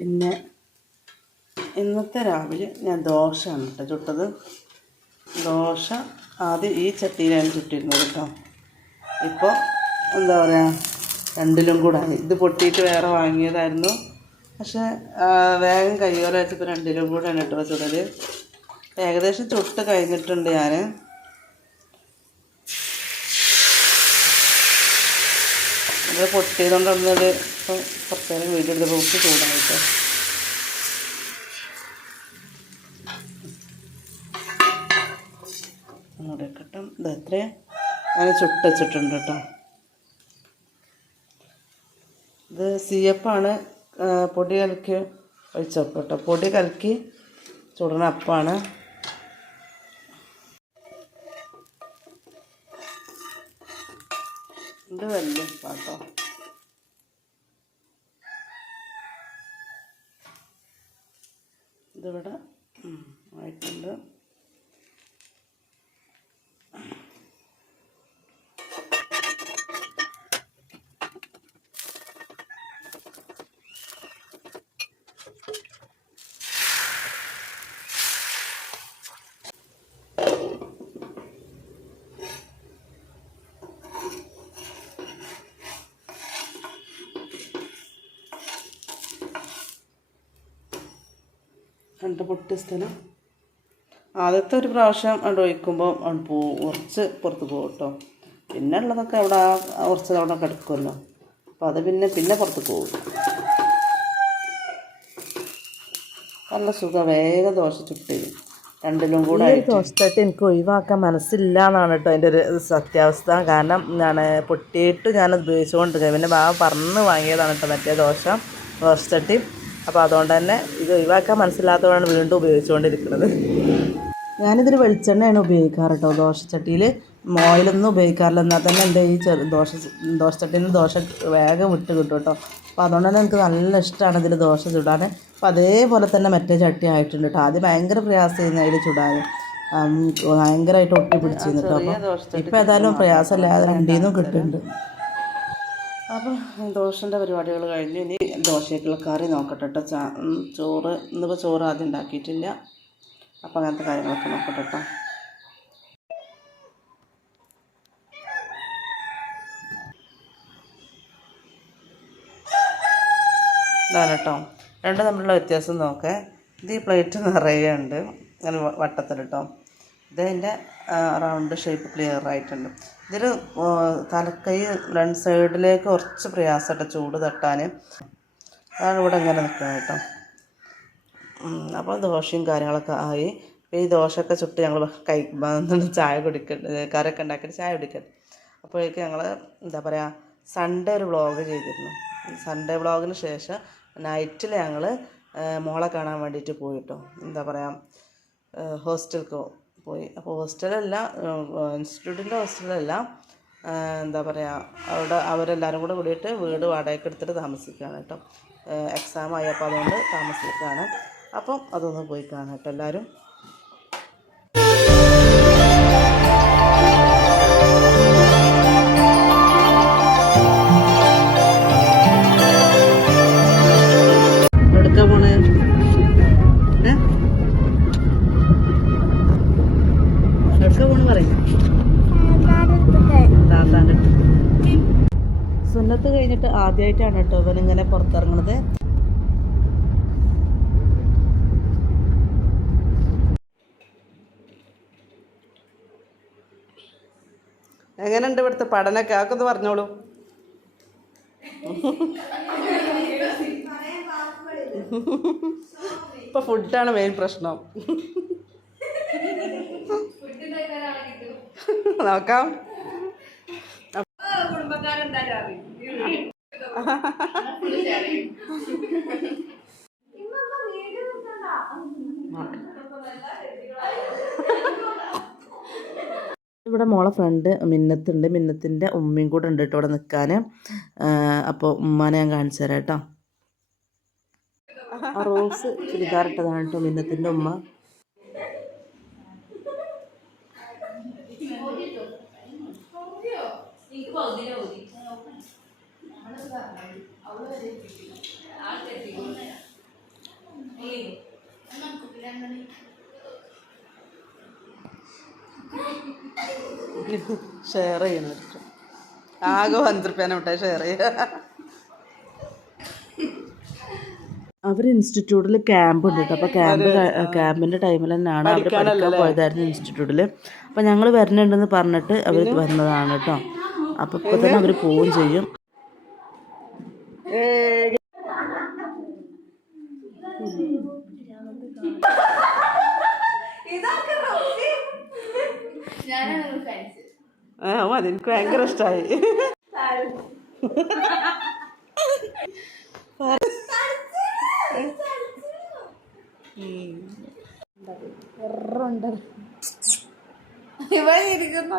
പിന്നെ ഇന്നത്തെ രാവിലെ ഞാൻ ദോശയാണ് കേട്ടോ ചുട്ടത്. ദോശ ആദ്യം ഈ ചട്ടിയിലാണ് ചുട്ടിരുന്നത് കേട്ടോ. ഇപ്പോൾ എന്താ പറയുക രണ്ടിലും കൂടെ. ഇത് പൊട്ടിയിട്ട് വേറെ വാങ്ങിയതായിരുന്നു. പക്ഷേ വേഗം കയ്യോല ഇപ്പോൾ രണ്ടിലും കൂടെയാണ് കേട്ടോ ചുടൽ ഏകദേശം ചുട്ട് കഴിഞ്ഞിട്ടുണ്ട് ഞാൻ ഇത് പൊട്ടിയതുകൊണ്ടൊന്നത് ഇപ്പം കുറച്ച് നേരം വീട്ടിൽ എടുത്തപ്പോൾ ഉപ്പ് ചൂടായിട്ട്. അങ്ങോട്ട് വെക്കട്ടെ ഇത് എത്രയും ഞാൻ ചുട്ട് വെച്ചിട്ടുണ്ട് കേട്ടോ. ഇത് സി എഫാണ് പൊടി കലക്കി ഒഴിച്ചപ്പം കേട്ടോ. പൊടി കലക്കി ചുടണ അപ്പമാണ് ആയിട്ടുണ്ട്. രണ്ട് പൊട്ടിയ സ്ഥലം. ആദ്യത്തെ ഒരു പ്രാവശ്യം അവിടെ ഒഴിക്കുമ്പോൾ അവിടെ പോ കുറച്ച് പുറത്ത് പോകും കേട്ടോ. പിന്നെ ഉള്ളതൊക്കെ അവിടെ ആ കുറച്ച് അവിടെ കിടക്കുമല്ലോ. അപ്പോൾ അത് പിന്നെ പിന്നെ പുറത്ത് പോകും. നല്ല സുഖം വേഗം ദോശ ചുട്ട് രണ്ടിലും കൂടെ ഈ ദോശത്തട്ട് എനിക്ക് ഒഴിവാക്കാൻ മനസ്സില്ല എന്നാണ് കേട്ടോ അതിന്റെ ഒരു സത്യാവസ്ഥ. കാരണം എന്താണ് പൊട്ടിയിട്ട് ഞാൻ ഉപയോഗിച്ചുകൊണ്ടിരിക്കുക പിന്നെ ബാബ പറഞ്ഞ് വാങ്ങിയതാണ് കേട്ടോ മറ്റേ ദോശ ദോശത്തട്ടി. അപ്പോൾ അതുകൊണ്ട് തന്നെ ഇത് ഒഴിവാക്കാൻ മനസ്സിലാത്തതുകൊണ്ടാണ് വീണ്ടും ഉപയോഗിച്ചുകൊണ്ടിരിക്കുന്നത്. ഞാനിതിൽ വെളിച്ചെണ്ണയാണ് ഉപയോഗിക്കാറ് കേട്ടോ ദോശച്ചട്ടിയിൽ ഓയിലൊന്നും ഉപയോഗിക്കാറില്ല. എന്നാൽ തന്നെ എന്റെ ഈ ചെറു ദോശ ദോശച്ചട്ടിയിൽ നിന്ന് ദോശ വേഗം വിട്ട് കിട്ടും കേട്ടോ അപ്പോൾ അതുകൊണ്ട് തന്നെ എനിക്ക് നല്ല ഇഷ്ടമാണ് ഇതിൽ ദോശ ചുടാൻ അപ്പോൾ അതേപോലെ തന്നെ മറ്റേ ചട്ടി ആയിട്ടുണ്ട് കേട്ടോ ആദ്യം ഭയങ്കര പ്രയാസമായിരുന്നു അതിൽ ചുടാൻ ഭയങ്കരമായിട്ട് ഒട്ടി പിടിച്ചിരുന്നു കേട്ടോ അപ്പോൾ ഇപ്പോൾ ഏതായാലും പ്രയാസമില്ലാതെ രണ്ടിൽ നിന്നും കിട്ടുന്നുണ്ട്. അപ്പോൾ ദോശന്റെ പരിപാടികൾ കഴിഞ്ഞു. ഇനി ദോശയ്ക്കുള്ള കറി നോക്കട്ടെ കേട്ടോ ചാ ചോറ് ഇന്നിപ്പോൾ ചോറ് ആദ്യം ഉണ്ടാക്കിയിട്ടില്ല. അപ്പോൾ അങ്ങനത്തെ കാര്യങ്ങളൊക്കെ നോക്കട്ടെ കേട്ടോ ഇതാണ് രണ്ടും തമ്മിലുള്ള വ്യത്യാസം നോക്കേ. ഇത് ഈ പ്ലേറ്റ് നിറയെ ഉണ്ട് അങ്ങനെ വട്ടത്തിൽ കേട്ടോ ഇതതിന്റെ റൗണ്ട് ഷേപ്പ് ക്ലിയർ ആയിട്ടുണ്ട്. ഇതിൽ തലക്കൈ രണ്ട് സൈഡിലേക്ക് കുറച്ച് പ്രയാസമായിട്ട് ചൂട് തട്ടാൻ അതാണ് ഇവിടെ ഇങ്ങനെ നിൽക്കുന്നത് കേട്ടോ. അപ്പോൾ ദോശയും കാര്യങ്ങളൊക്കെ ആയി. ഈ ദോശയൊക്കെ ചുട്ട് ഞങ്ങൾ കൈ ചായ കുടിക്കട്ടെ കറിയൊക്കെ ഉണ്ടാക്കിയിട്ട് ചായ കുടിക്കട്ടെ അപ്പോഴേക്ക് ഞങ്ങൾ എന്താ പറയുക സൺഡേ ഒരു വ്ളോഗ് ചെയ്തിരുന്നു. സൺഡേ വ്ളോഗിന് ശേഷം നൈറ്റിൽ ഞങ്ങൾ മോളെ കാണാൻ വേണ്ടിയിട്ട് പോയിട്ടോ. എന്താ പറയുക ഹോസ്റ്റലിലേക്ക് പോയി. അപ്പോൾ ഹോസ്റ്റലല്ല ഇൻസ്റ്റിറ്റ്യൂട്ടിന്റെ ഹോസ്റ്റലല്ല എന്താ പറയുക അവിടെ അവരെല്ലാവരും കൂടെ കൂടിയിട്ട് വീട് വാടകയ്ക്ക് എടുത്തിട്ട് താമസിക്കുകയാണ് കേട്ടോ. എക്സാം ആയപ്പോൾ അതുകൊണ്ട് താമസിക്കുകയാണ് അപ്പം അതൊന്ന് പോയി കാണാം കേട്ടോ എല്ലാവരും. സുന്നത്ത് കഴിഞ്ഞിട്ട് ആദ്യമായിട്ടാണ് കേട്ടോ ഇവനിങ്ങനെ പുറത്തിറങ്ങണത്. എങ്ങനെയുണ്ട് ഇവിടുത്തെ പഠനമൊക്കെ? ആക്കൊന്ന് പറഞ്ഞോളൂ. ഇപ്പൊ ഫുഡാണ് മെയിൻ പ്രശ്നം. നോക്കാം. ഇവിടെ മോളെ ഫ്രണ്ട് മിന്നത്തുണ്ട്. മിന്നത്തിന്റെ ഉമ്മയും കൂടെ ഉണ്ട് കേട്ടോ ഇവിടെ നിൽക്കാൻ അപ്പോൾ ഉമ്മാനെ ഞാൻ കാണിച്ചു തരാം കേട്ടോ ആ റോസ് ചുരിദാർ ഇട്ടതാണ് കേട്ടോ മിന്നത്തിന്റെ ഉമ്മ. ഷെയർ ചെയ്യണം ആകെ പന്ത് റുപ്യാന വിട്ടാ ഷെയർ ചെയ്യുക അവർ ഇൻസ്റ്റിറ്റ്യൂട്ടിൽ ക്യാമ്പ് ഉണ്ട് കേട്ടോ. അപ്പോൾ ക്യാമ്പ് ക്യാമ്പിന്റെ ടൈമിൽ തന്നെയാണ് അവർ പഠിക്കാൻ പോയതായിരുന്നു ഇൻസ്റ്റിറ്റ്യൂട്ടിൽ അപ്പോൾ ഞങ്ങൾ വരണുണ്ടെന്ന് പറഞ്ഞിട്ട് അവർ വന്നതാണ് കേട്ടോ. അപ്പോൾ ഇപ്പോൾ തന്നെ അവർ പോവുകയും ചെയ്യും. ആ മതി എനിക്ക് ഭയങ്കര ഇഷ്ടമായി ഇവ ചിരിക്കടാ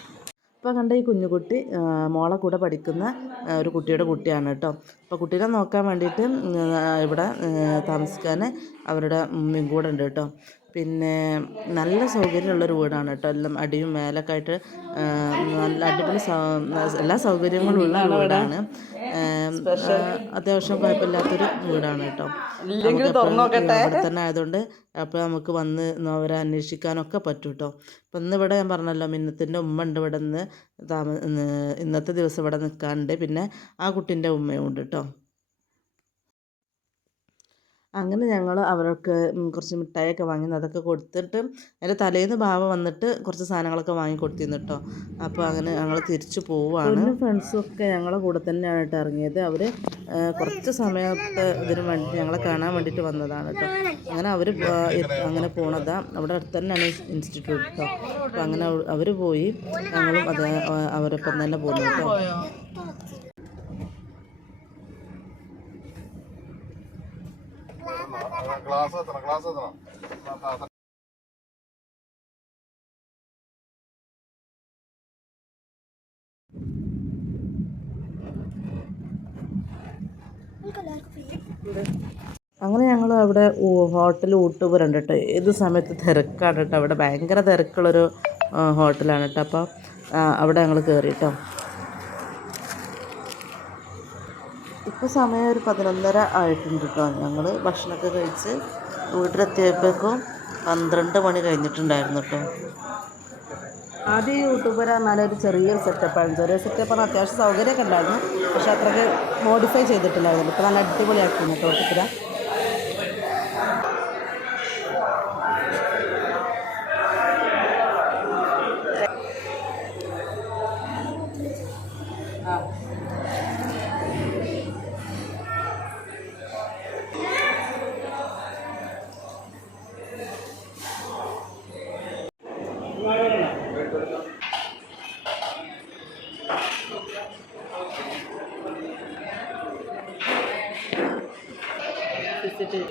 ഇപ്പോൾ കണ്ട ഈ കുഞ്ഞുകുട്ടി മോളെ കൂടെ പഠിക്കുന്ന ഒരു കുട്ടിയുടെ കുട്ടിയാണ് കേട്ടോ. അപ്പോൾ കുട്ടീനെ നോക്കാൻ വേണ്ടിയിട്ട് ഇവിടെ താമസിക്കാൻ അവരുടെ കൂടെ ഉണ്ട് കേട്ടോ. പിന്നെ നല്ല സൗകര്യമുള്ളൊരു വീടാണ് കേട്ടോ. എല്ലാം അടിയും മേലൊക്കെ ആയിട്ട് നല്ല അടിപൊളി എല്ലാ സൗകര്യങ്ങളും ഉള്ള വീടാണ്. അത്യാവശ്യം കുഴപ്പമില്ലാത്തൊരു വീടാണ് കേട്ടോ. അവിടെ തന്നെ ആയതുകൊണ്ട് അപ്പോൾ നമുക്ക് വന്ന് അവരെ അന്വേഷിക്കാനൊക്കെ പറ്റും കേട്ടോ. അപ്പം ഇന്ന് ഇവിടെ ഞാൻ പറഞ്ഞല്ലോ മിന്നത്തിന്റെ ഉമ്മ ഉണ്ട് ഇവിടെ നിന്ന് താമ ഇന്നത്തെ ദിവസം ഇവിടെ നിൽക്കാനുണ്ട് പിന്നെ ആ കുട്ടീന്റെ ഉമ്മയും ഉണ്ട് കേട്ടോ. അങ്ങനെ ഞങ്ങൾ അവർക്ക് കുറച്ച് മിഠായിയൊക്കെ വാങ്ങി അതൊക്കെ കൊടുത്തിട്ട് അതിന്റെ തലേന്ന് ബാവ വന്നിട്ട് കുറച്ച് സാധനങ്ങളൊക്കെ വാങ്ങി കൊടുത്തിരുന്നു കേട്ടോ അപ്പോൾ അങ്ങനെ ഞങ്ങൾ തിരിച്ചു പോവുകയാണ് ഫ്രണ്ട്സും ഒക്കെ ഞങ്ങളെ കൂടെ തന്നെയാണ് കേട്ടോ ഇറങ്ങിയത്. അവർ കുറച്ച് സമയത്ത് ഇതിന് വേണ്ടി ഞങ്ങളെ കാണാൻ വേണ്ടിയിട്ട് വന്നതാണ് കേട്ടോ അങ്ങനെ അവർ അങ്ങനെ പോണതാണ് അവിടെ അടുത്ത് തന്നെയാണ് ഇൻസ്റ്റിറ്റ്യൂട്ട് കേട്ടോ അപ്പോൾ അങ്ങനെ അവർ പോയി. ഞങ്ങളും അത് അവരൊപ്പം തന്നെ പോകുന്നു കേട്ടോ ക്ലാസ് എത്തണം ക്ലാസ് എത്തണം. അങ്ങനെ ഞങ്ങൾ അവിടെ ഹോട്ടൽ ഊട്ടുപുരം കേട്ടോ ഏത് സമയത്ത് തിരക്കാണ് കേട്ടോ അവിടെ ഭയങ്കര തിരക്കുള്ളൊരു ഹോട്ടലാണ് കേട്ടോ അപ്പോൾ അവിടെ ഞങ്ങൾ കയറി കേട്ടോ ഇപ്പോൾ സമയം ഒരു പതിനൊന്നര ആയിട്ടുണ്ട് കേട്ടോ ഞങ്ങൾ ഭക്ഷണമൊക്കെ കഴിച്ച് വീട്ടിലെത്തിയപ്പോഴേക്കും പന്ത്രണ്ട് മണി കഴിഞ്ഞിട്ടുണ്ടായിരുന്നു കേട്ടോ ആദ്യം യൂട്യൂബർ പറഞ്ഞാൽ ഒരു ചെറിയൊരു സെറ്റപ്പാണ് ചെറിയ സെറ്റപ്പ് പറഞ്ഞാൽ അത്യാവശ്യം സൗകര്യമൊക്കെ ഉണ്ടായിരുന്നു. പക്ഷേ അത്രയ്ക്ക് മോഡിഫൈ ചെയ്തിട്ടില്ലായിരുന്നു. ഇപ്പോൾ നല്ല അടിപൊളിയാക്കുന്നു കേട്ടോ ഊട്ടുപുര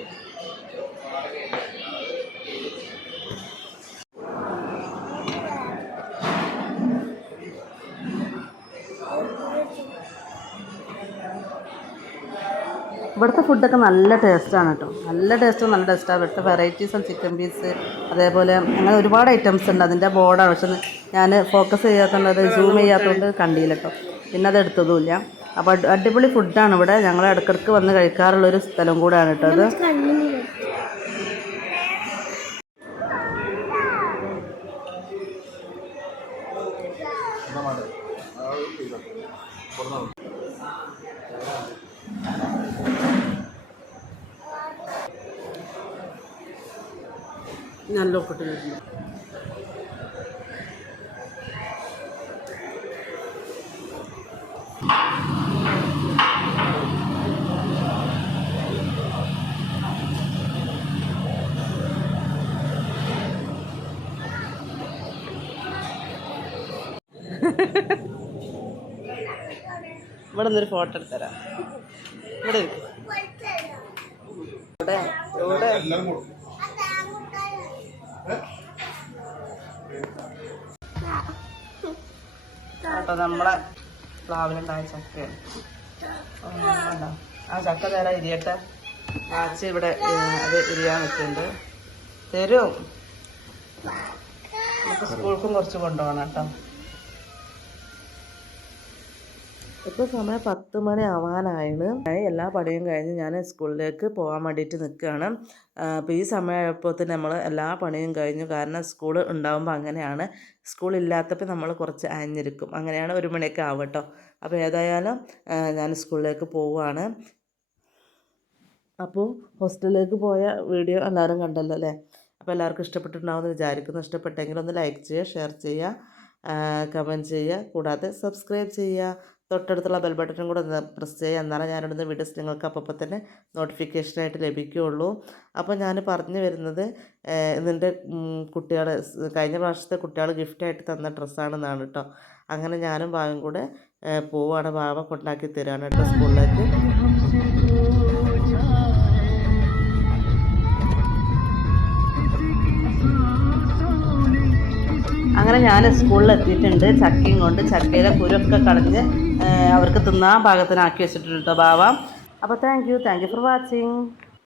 ഇവിടുത്തെ ഫുഡൊക്കെ നല്ല ടേസ്റ്റാണ് കേട്ടോ നല്ല ടേസ്റ്റും നല്ല ടേസ്റ്റാണ് ഇവിടുത്തെ വെറൈറ്റീസ് ചിക്കൻ പീസ് അതേപോലെ അങ്ങനെ ഒരുപാട് ഐറ്റംസ് ഉണ്ട്. അതിന്റെ ബോർഡാണ് പക്ഷെ ഞാൻ ഫോക്കസ് ചെയ്യാത്തതുകൊണ്ട് സൂം ചെയ്യാത്തതുകൊണ്ട് കണ്ടില്ല കേട്ടോ പിന്നെ അത് എടുത്തതുമില്ല. അപ്പോൾ അടി- അടിപൊളി ഫുഡാണ് ഇവിടെ. ഞങ്ങൾ ഇടയ്ക്കിടയ്ക്ക് വന്ന് കഴിക്കാറുള്ളൊരു സ്ഥലം കൂടെയാണ് കേട്ടോ അത്. എന്നാ വേണ്ടേ ആ, ചെയ്തോ. കൊടുന്നാ മതി. നല്ല വരുന്നു. ഇവിടെ നിന്നൊരു ഫോട്ടോ എടുത്തരാം. ഇവിടെ. ഇവിടെ ഇവിടെ. കേട്ടോ നമ്മളെ പ്ലാവിലുണ്ടായ ചക്കയാണ്. ആ ചക്ക തരാം ഇരിയട്ടെ വാച്ച് ഇവിടെ അത് ഇരിയാൻ വെച്ചിട്ടുണ്ട്. തരും. സ്കൂൾക്കും കുറച്ച് കൊണ്ടുപോകണം കേട്ടോ. ഇപ്പോൾ സമയം പത്ത് മണി ആവാനാണ് എല്ലാ പണിയും കഴിഞ്ഞ് ഞാൻ സ്കൂളിലേക്ക് പോകാൻ വേണ്ടിയിട്ട് നിൽക്കുകയാണ് അപ്പോൾ ഈ സമയമായപ്പോൾ തന്നെ നമ്മൾ എല്ലാ പണിയും കഴിഞ്ഞു. കാരണം സ്കൂൾ ഉണ്ടാകുമ്പോൾ അങ്ങനെയാണ്. സ്കൂൾ ഇല്ലാത്തപ്പോൾ നമ്മൾ കുറച്ച് അഞ്ഞിരിക്കും അങ്ങനെയാണ് ഒരു മണിയൊക്കെ ആവട്ടോ അപ്പോൾ ഏതായാലും ഞാൻ സ്കൂളിലേക്ക് പോവുകയാണ് അപ്പോൾ ഹോസ്റ്റലിലേക്ക് പോയ വീഡിയോ എല്ലാവരും കണ്ടല്ലോ അല്ലേ? അപ്പോൾ എല്ലാവർക്കും ഇഷ്ടപ്പെട്ടിട്ടുണ്ടാവുമെന്ന് വിചാരിക്കുന്നു. ഇഷ്ടപ്പെട്ടെങ്കിൽ ഒന്ന് ലൈക്ക് ചെയ്യുക ഷെയർ ചെയ്യുക കമന്റ് ചെയ്യുക. കൂടാതെ സബ്സ്ക്രൈബ് ചെയ്യുക. തൊട്ടടുത്തുള്ള ബെൽ ബട്ടണും കൂടെ പ്രസ് ചെയ്യുക എന്നാലേ ഞാനിടുന്ന വീഡിയോസ് നിങ്ങൾക്ക് അപ്പോൾ തന്നെ നോട്ടിഫിക്കേഷനായിട്ട് ലഭിക്കുകയുള്ളൂ. അപ്പോൾ ഞാൻ പറഞ്ഞു വരുന്നത് ഇതിന്റെ കുട്ടികൾ കഴിഞ്ഞ പ്രാവശ്യത്തെ കുട്ടികൾ ഗിഫ്റ്റായിട്ട് തന്ന ഡ്രസ്സാണെന്നാണ് കേട്ടോ അങ്ങനെ ഞാനും ഭാവം കൂടെ പോവുകയാണ് ഭാവ കൊണ്ടാക്കി തരാണ് കേട്ടോ സ്കൂളിലേക്ക്. അങ്ങനെ ഞാൻ സ്കൂളിൽ എത്തിയിട്ടുണ്ട്. ചക്കയും കൊണ്ട് ചക്കയുടെ കുരൊക്കെ കളഞ്ഞ് അവർക്ക് തിന്നാൻ പാകത്തിനാക്കി വെച്ചിട്ടുണ്ട് കേട്ടോ ബാവ. അപ്പോൾ thank you thank you for watching